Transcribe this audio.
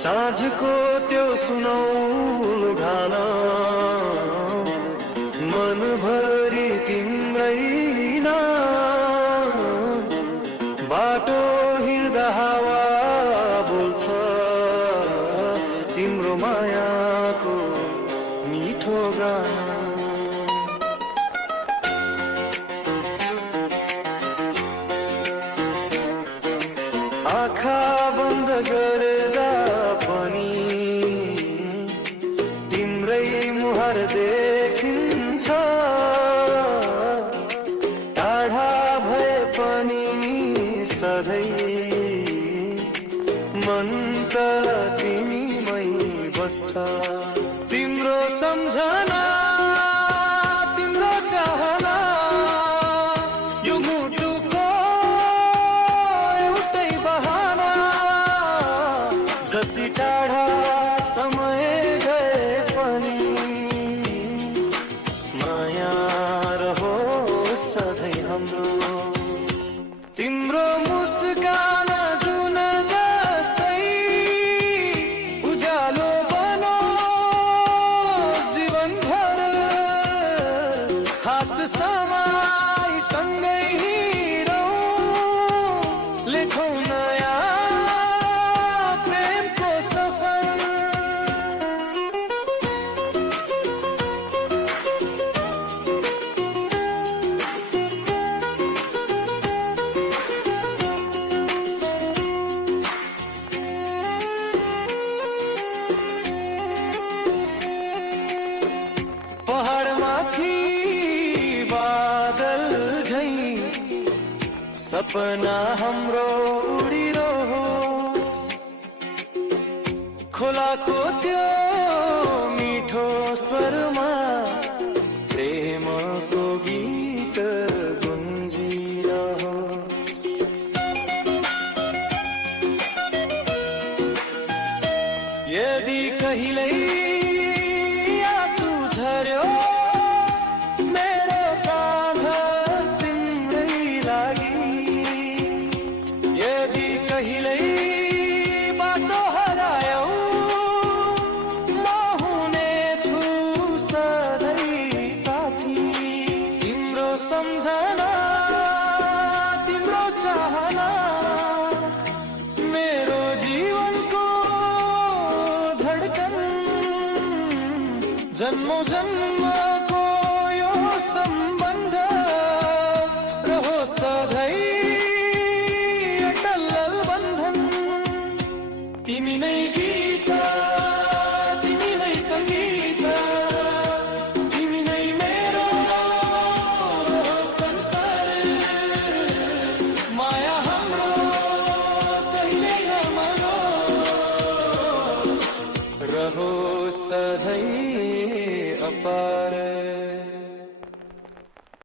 साँझको त्यो सुनौलो गान मनभरि तिम्रै नाम, बाटो हिँड्दा हावा बोल्छ तिम्रो मायाको मिठो गाना। आँखा बन्द गर्दा पनि तिम्रै मुहार देखिन्छ, टाढा भए पनि सधैँ मन त तिमीमै बस्छ। तिम्रो सम्झना तिम्रो चाहना यो मुटुको एउटै बहाना, जति टाढा समय गए पनि माया रहोस् सधैँ हाम्रो। तिम्रो मुस्कान जुन जस्तै उज्यालो बनोस् जीवनभर, हात समाई सँगै हिँडौँ, लेखौँ नयाँ प्रेमको सफर। पहाडमाथि बादल झैं सपना हाम्रो उडिरहोस्, खोलाको त्यो मिठो स्वरमा प्रेमको गीत गुन्जिरहोस्। यदि कहिल्यै आँसु झर्यो मेरो काँध तिम्रै लागि, यदि कहिल्यै बाटो हरायौ म हुनेछु सधैँ साथी। तिम्रो सम्झना तिम्रो चाहना मेरो जीवनको धडकन, जन्मौँ जन्मको यो सम्बन्ध रहोस् सधैँ अटल बन्धन। तिमी नै गीत तिमी नै सङ्गीत, तिमी नै मेरो संसार, माया हाम्रो कहिल्यै नमरोस्, रहोस् सधैँ अपार।